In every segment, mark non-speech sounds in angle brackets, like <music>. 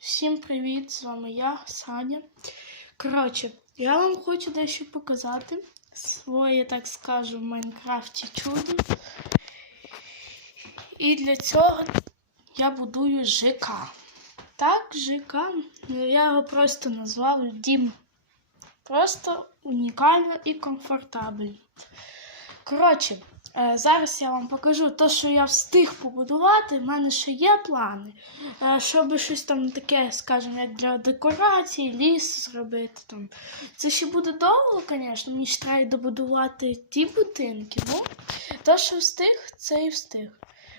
Всім привіт! З вами я, Саня. Коротше, я вам хочу дещо показати своє, так скажу, в Майнкрафті чудо. І для цього я будую ЖК. Так, ЖК. Я його просто назвав Дім. Просто унікально і комфортабельно. Коротше, зараз я вам покажу те, що я встиг побудувати. У мене ще є плани. Е, Щоб щось там таке, скажімо, як для декорації, ліс зробити. Там. Це ще буде довго, звісно, мені ж треба добудувати ті будинки. Ну, те, що встиг, це і встиг.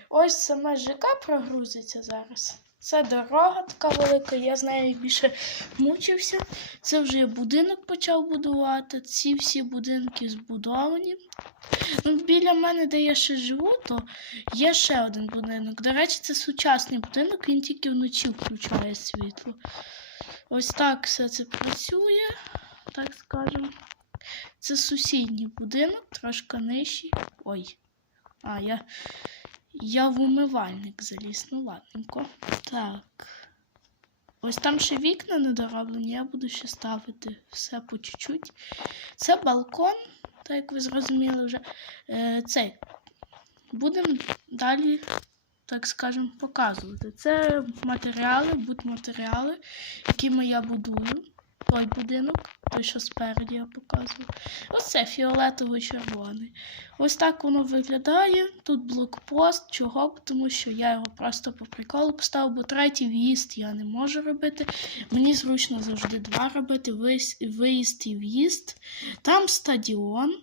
Ось саме ЖК прогрузиться зараз. Це дорога така велика, я з нею більше мучився. Це вже будинок почав будувати. Ці всі будинки збудовані. Ну, біля мене, де я ще живу, то є ще один будинок. До речі, це сучасний будинок, він тільки вночі включає світло. Ось так все це працює, так скажемо. Це сусідній будинок, трошки нижчий. Ой. А, я. Я в умивальник заліз, ну ладненько. Так. Ось там ще вікна недороблені, я буду ще ставити все по чуть-чуть. Це балкон, так як ви зрозуміли вже. Е, цей. Будемо далі, так скажемо, показувати. Це матеріали, будматеріали, якими я будую. Той будинок, той, що спереді я показую. Ось це фіолетово-червоний. Ось так воно виглядає. Тут блокпост. Чого? Тому що я його просто по приколу поставив, бо третій в'їзд я не можу робити. Мені зручно завжди два робити: виїзд- і в'їзд. Там стадіон.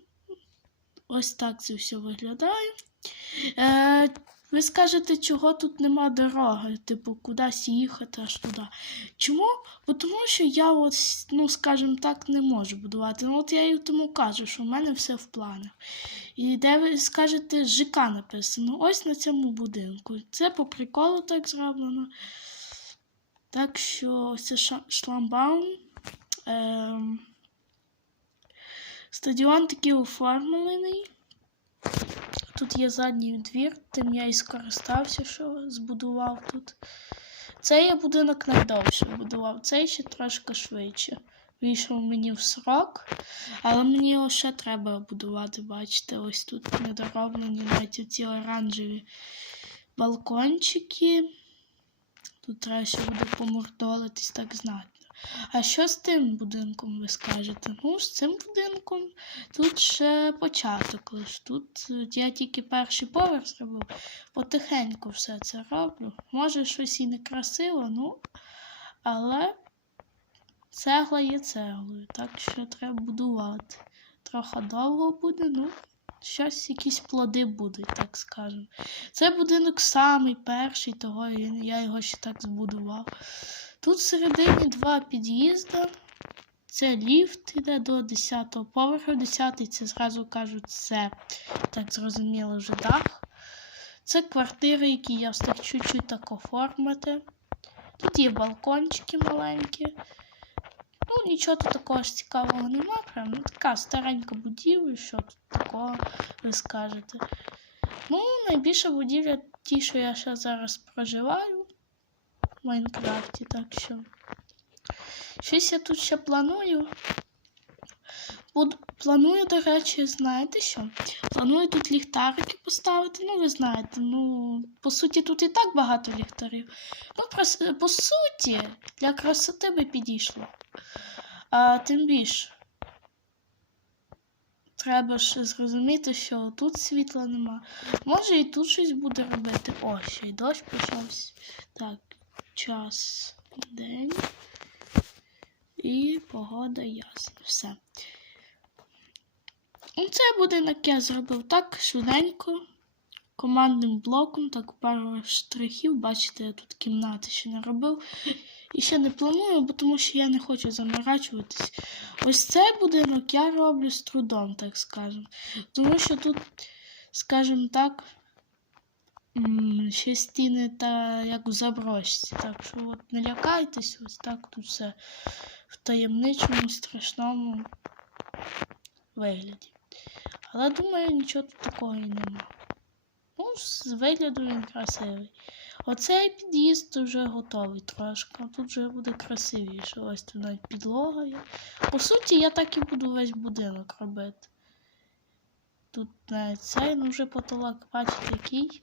Ось так це все виглядає. Е, ви скажете, чого тут нема дороги, типу, кудись їхати аж туди. Чому? Бо тому що я, от, ну, скажімо так, не можу будувати. Ну, от я і тому кажу, що в мене все в планах. І де ви скажете, ЖК написано, ось на цьому будинку. Це по приколу так зроблено. Так що це шламбаум. Ем, стадіон такий оформлений. Тут є задній двір, тим я і скористався, що збудував тут. Цей я будинок найдовше будував, цей ще трошки швидше. Вийшов мені в срок, але мені його ще треба будувати, бачите, ось тут недороблені навіть ці оранжеві балкончики. Тут треба ще буде помордолитись, так знатно. А що з тим будинком ви скажете? Ну, з цим будинком тут ще початок лиш. Тут е, я тільки перший поверх зробив. Потихеньку все це роблю. Може, щось і не красиво, ну, але цегла є цеглою, так що треба будувати. Трохи довго буде, ну, щось, якісь плоди будуть, так скажемо. Це будинок самий перший, того я його ще так збудував. Тут всередині два під'їзди. Це ліфт іде до 10-го поверху. 10-й це зразу кажуть, це так зрозуміло вже дах. Це квартири, які я встиг чуть-чуть так оформити. Тут є балкончики маленькі. Ну, нічого тут такого ж цікавого нема. Прям ну, така старенька будівля, що тут такого ви скажете. Ну, найбільша будівля ті, що я ще зараз проживаю в Майнкрафті, так що. Щось я тут ще планую. Буду, планую, до речі, знаєте що? Планую тут ліхтарики поставити. Ну, ви знаєте, ну, по суті, тут і так багато ліхтарів. Ну, по суті, для красоти би підійшло. А тим більше. Треба ще зрозуміти, що тут світла нема. Може і тут щось буде робити. О, ще й дощ пішовся. Так, час день. І погода ясна. Все. Ну, Цей будинок я зробив так швиденько, командним блоком, так пару штрихів. Бачите, я тут кімнати ще не робив. І ще не планую, бо тому що я не хочу заморачуватись. Ось цей будинок я роблю з трудом, так скажемо. Тому що тут, скажімо так, ще стіни та як у заброшці. Так що от не лякайтесь, ось так тут все в таємничому, страшному вигляді. Але думаю, нічого тут такого і нема. Ну, з вигляду він красивий. Оцей під'їзд вже готовий трошки. Тут вже буде красивіше. Ось тут навіть підлога є. По суті, я так і буду весь будинок робити. Тут навіть цей, ну вже потолок, бачите, який.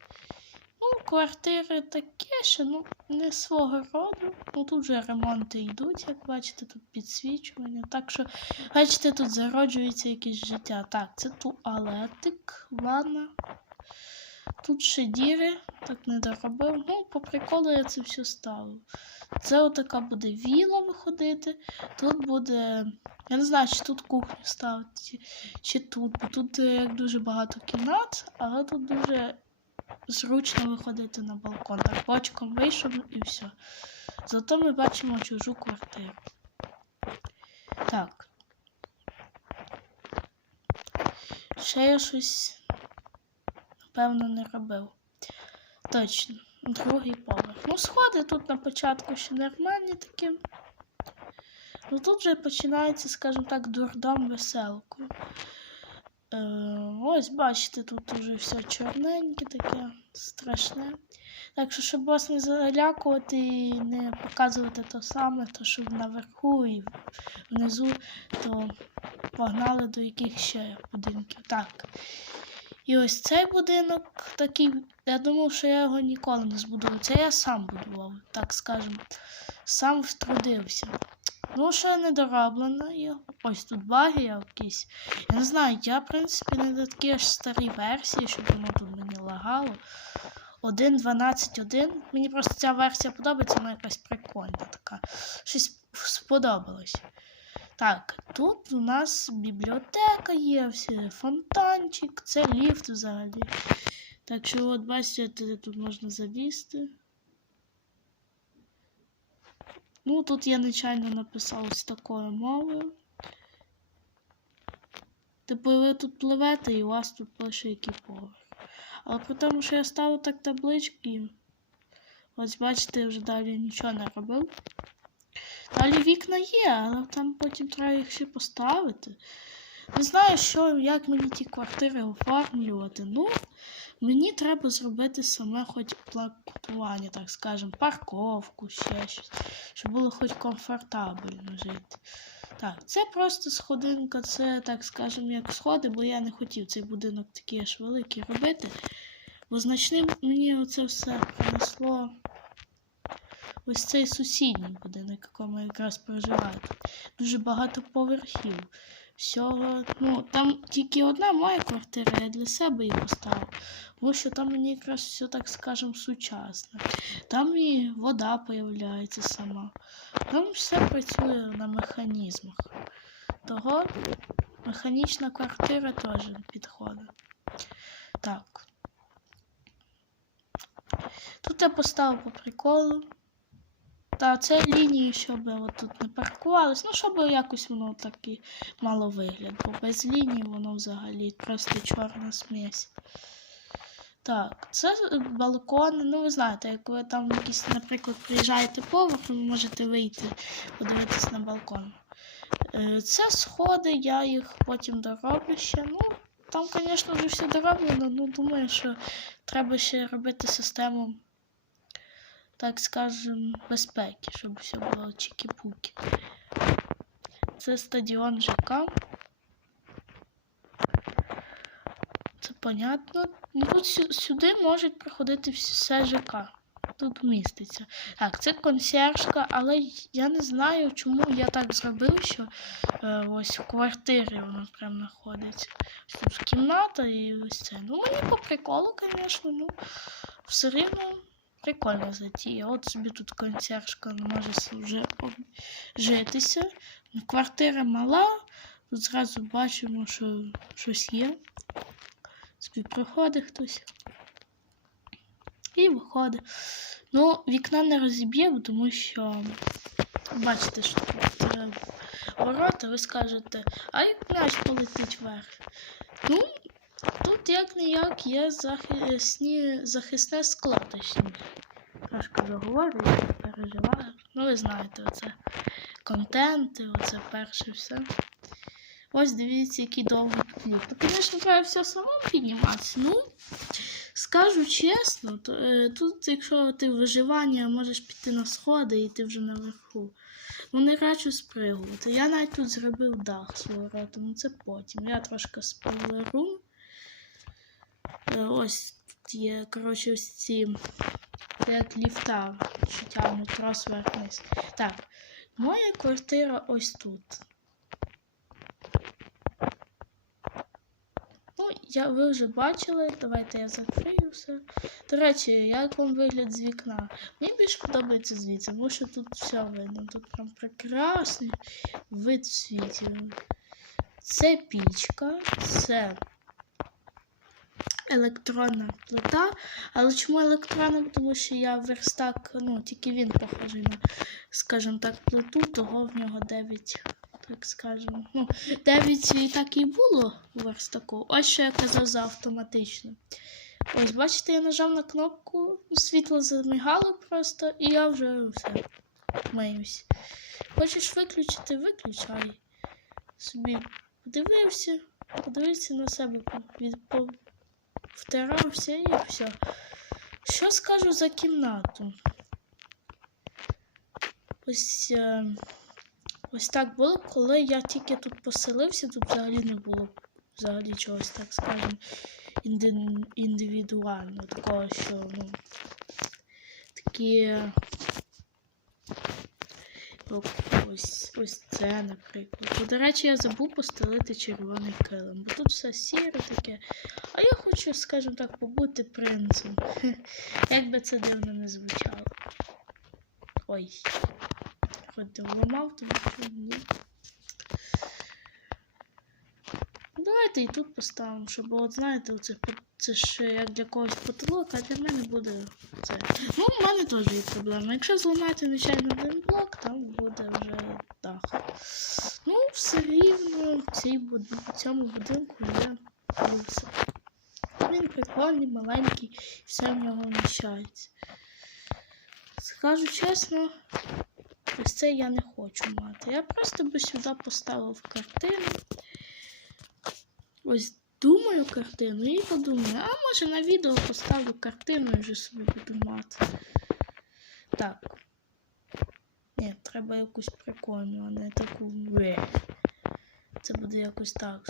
Ну, квартири таке ще, ну, не свого роду. Ну тут вже ремонти йдуть, як бачите, тут підсвічування. Так що, бачите, тут зароджується якесь життя. Так, це туалетик, ванна. Тут ще діри, так не доробив. Ну, по приколу я це все ставив. Це отака буде віла виходити. Тут буде. Я не знаю, чи тут кухню ставити, чи, тут. Бо тут е, як дуже багато кімнат, але тут дуже зручно виходити на балкон. Так, бочком вийшов і все. Зато ми бачимо чужу квартиру. Так. Ще я щось, напевно, не робив. Точно, другий поверх. Ну, сходи тут на початку ще нормальні такі. Ну тут вже починається, скажімо так, дурдом веселку. Е, ось, бачите, тут уже все чорненьке таке, страшне. Так що, щоб вас не залякувати і не показувати то саме, то щоб наверху і внизу, то погнали до яких ще будинків. Так. І ось цей будинок такий, я думав, що я його ніколи не збудую. Це я сам будував, так скажемо. Сам втрудився. Ну, ще не дороблено його. Ось тут баги якісь. Я не знаю, я, в принципі, не до такі аж старі версії, щоб воно тут мені лагало. 1.12.1. Мені просто ця версія подобається, вона якась прикольна така. Щось сподобалось. Так, тут у нас бібліотека є, всі, фонтанчик, це ліфт взагалі. Так що, от бачите, тут можна залізти. Ну, тут я нечайно написав з такою мовою. Типу, ви тут пливете і у вас тут пише який поверх. Але при тому, що я ставив так таблички, ось бачите, я вже далі нічого не робив. Далі вікна є, але там потім треба їх ще поставити. Не знаю, що, як мені ті квартири оформлювати. Ну, мені треба зробити саме хоч плакування, так скажемо, парковку, ще щось, щоб було хоч комфортабельно жити. Так, це просто сходинка, це, так скажемо, як сходи, бо я не хотів цей будинок такий аж великий робити. Бо значним мені оце все принесло ось цей сусідній будинок, в якому якраз проживаю. Дуже багато поверхів. Всього, ну, там тільки одна моя квартира, я для себе її поставив. Тому що там мені якраз все, так скажемо, сучасне. Там і вода появляється сама. Там все працює на механізмах. Того механічна квартира теж підходить. Так. Тут я поставив по приколу. Та це лінії, щоб тут не паркувалось. Ну, щоб якось воно так і мало вигляд. Бо без ліній воно взагалі просто чорна смесь. Так, це балкони. Ну, ви знаєте, як ви там якісь, наприклад, приїжджаєте поверх, ви можете вийти, подивитись на балкон. Е, Це сходи, я їх потім дороблю ще. Ну, там, звісно, вже все дороблено, ну думаю, що треба ще робити систему так скажем, безпеки, щоб все було чікі-пуки. Це стадіон ЖК. Це понятно. Ну, тут сюди можуть приходити все ЖК. Тут міститься. Так, це консьержка, але я не знаю, чому я так зробив, що е, ось в квартирі воно прям знаходиться. Тут кімната і ось це. Ну, мені по приколу, звісно, ну, все рівно прикольна затія. От собі тут консьержка може вже житися. Квартира мала. Тут зразу бачимо, що щось є. Собі приходить хтось. І виходить. Ну, вікна не розіб'є, тому що бачите, що тут е, ворота, ви скажете, а як м'яч полетить вверх? Ну, тут як не як є захисні, захисне скло, точніше. Трошки договорю, я переживаю. Ну, ви знаєте, оце контенти, оце перше все. Ось дивіться, який довгий кліп. Ну, звісно, треба все самому підніматися. Ну, Скажу чесно, то, е, тут, якщо ти виживання, можеш піти на сходи і ти вже наверху. Ну, не раджу спригувати. Я навіть тут зробив дах свого роду, ну це потім. Я трошки спойлеру. Е, Ось є, коротше, ось ці як ліфта, що тягнуть трос вверх-вниз. Так, моя квартира ось тут. Ну, я, ви вже бачили, давайте я закрию все. До речі, як вам вигляд з вікна? Мені більш подобається звідси, тому що тут все видно. Тут прям прекрасний вид в світі. Це пічка, це електронна плита. Але чому електронна? Тому що я верстак, ну, тільки він похожий на, скажімо так, плиту, того в нього 9, так скажемо. Ну, 9 і так і було у верстаку. Ось що я казав за автоматично. Ось, бачите, я нажав на кнопку, світло замигало просто, і я вже все миюсь. Хочеш виключити, виключай. Собі подивився, подивився на себе, втирався і все. Що скажу за кімнату? Ось, е, ось так було, коли я тільки тут поселився, тут взагалі не було взагалі чогось, так скажемо, інди- індивідуально. такого, що, ну, такі. Ось, ось це, наприклад. Бо, до речі, я забув постелити червоний килим, бо тут все сіре таке. А я хочу, скажімо так, побути принцем. <laughs> Як би це дивно не звучало. Ой. Хоч ти вламав, тому що ні. Ну, Давайте і тут поставимо, щоб от знаєте, оце, це ж як для когось потолок, а для мене буде це. Ну, у мене теж є проблема. Якщо зламати звичайно один блок, там буде вже дах. Ну, все рівно в, цій, в цьому будинку є плюси. Він прикольний, маленький, все в нього вміщається. Скажу чесно, ось це я не хочу мати. Я просто би сюди поставив картину. Ось думаю картину і подумаю, а може на відео поставлю картину і вже собі подумати. Так. Ні, треба якусь прикольну, а не таку. Це буде якось так.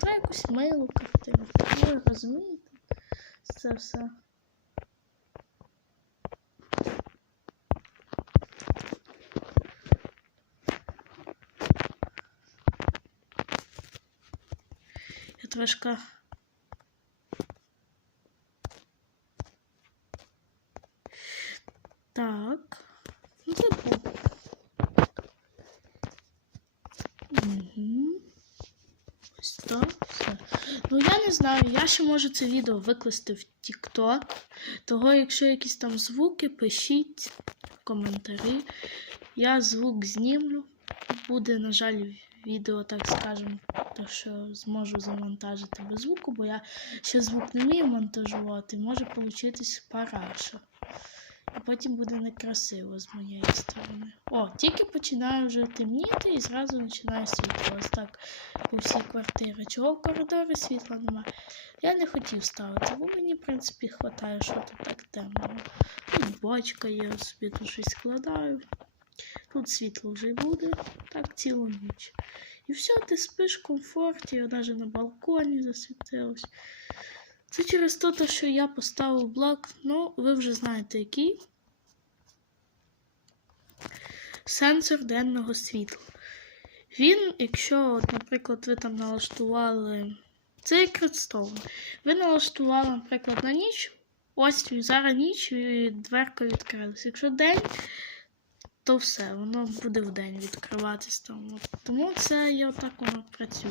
Треба якусь милу картину. Ну, ви розумієте? Це все. Трошки. Так. Ну, це. Угу. Ось так, все. Ну, я не знаю, я ще можу це відео викласти в TikTok. Того, якщо якісь там звуки, пишіть в коментарі. Я звук знімлю. Буде, на жаль, відео, так скажемо, то що зможу завантажити без звуку, бо я ще звук не вмію монтажувати, може получитись параша. І потім буде некрасиво з моєї сторони. О, тільки починає вже темніти і зразу починає світло. Ось так по всій квартирі. Чого в коридорі світла немає? Я не хотів ставити, бо мені, в принципі, вистачає, що тут так темно. Тут бочка я собі тут щось складаю. Тут світло вже буде, так цілу ніч. І все, ти спиш в комфорті, я навіть на балконі засвітилась. Це через те, що я поставив блок, ну, ви вже знаєте який. Сенсор денного світла. Він, якщо, от, наприклад, ви там налаштували. Це як. Ви налаштували, наприклад, на ніч. Ось зараз ніч і дверка відкрилась. Якщо день, то все, воно буде в день відкриватись там. Тому це я отак воно працює.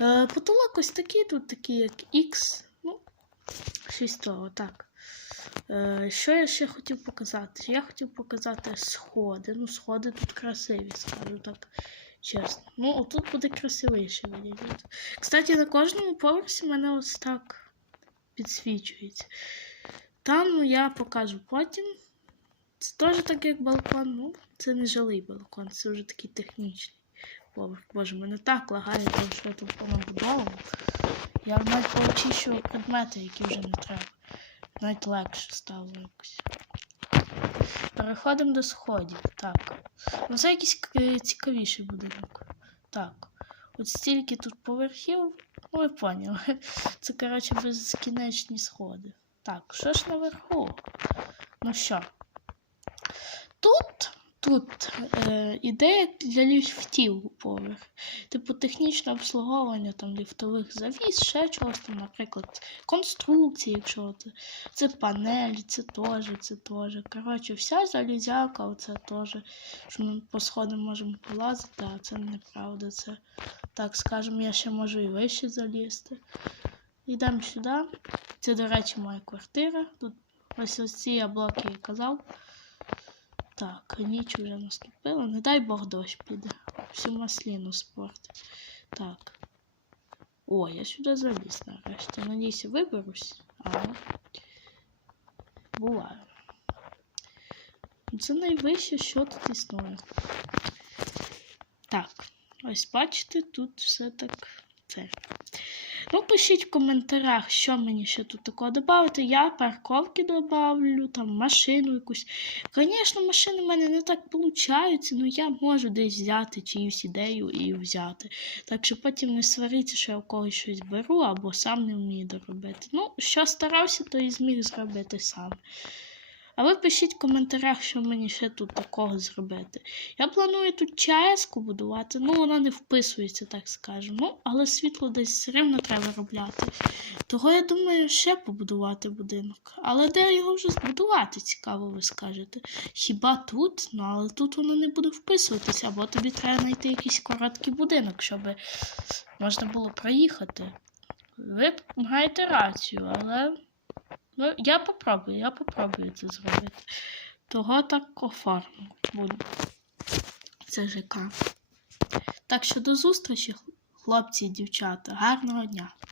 Е, потолок ось такий, тут такі, як X. Ну, щось того, так. Е, що я ще хотів показати? Я хотів показати сходи. Ну, сходи тут красиві, скажу так чесно. Ну, отут буде красивіше виглядати. Кстати, на кожному поверсі мене ось так підсвічується. Там я покажу потім. Це теж так як балкон, ну, це не жилий балкон, це вже такий технічний поверх. Боже, мене так лагає, тому що тут понабудовано. Я навіть поочищував предмети, які вже не треба. Навіть легше стало якось. Переходимо до сходів. Так. Ну це якийсь цікавіший будинок. Так. От стільки тут поверхів. Ну, ви поняли. <laughs> Це, коротше, безкінечні сходи. Так, що ж наверху? Ну що? Тут, тут е, ідея для ліфтів поверх. Типу технічне обслуговування там ліфтових завіс, ще чогось там, наприклад, конструкції, якщо це, це панель, це теж, це теж. Коротше, вся залізяка, оце теж, що ми по сходам можемо полазити, а це неправда. Це, так скажемо, я ще можу і вище залізти. Йдемо сюди. Це, до речі, моя квартира. Тут ось ось ці я блоки я казав. Так, ніч вже наступила. Не дай Бог дощ піде. Всю масліну спортить. Так. О, я сюди заліз нарешті. Надійся, виберусь. Ага. Буває. Це найвище, що тут існує. Так, ось бачите, тут все так це. Ну, пишіть в коментарях, що мені ще тут такого додати. Я парковки добавлю, там машину якусь. Звісно, машини в мене не так получаються, але я можу десь взяти чиюсь ідею і взяти. Так що потім не сваріться, що я в когось щось беру або сам не вмію доробити. Ну, що старався, то і зміг зробити сам. А ви пишіть в коментарях, що мені ще тут такого зробити. Я планую тут ЧАЕСку будувати, ну вона не вписується, так скажемо. Але світло десь все рівно треба робляти. Того я думаю, ще побудувати будинок. Але де його вже збудувати, цікаво, ви скажете. Хіба тут? Ну, але тут воно не буде вписуватися, або тобі треба знайти якийсь короткий будинок, щоб можна було проїхати. Ви маєте рацію, але. Ну, я попробую, я попробую це зробити. Того так оформлю буду. Це ЖК. Так що до зустрічі, хлопці і дівчата. Гарного дня!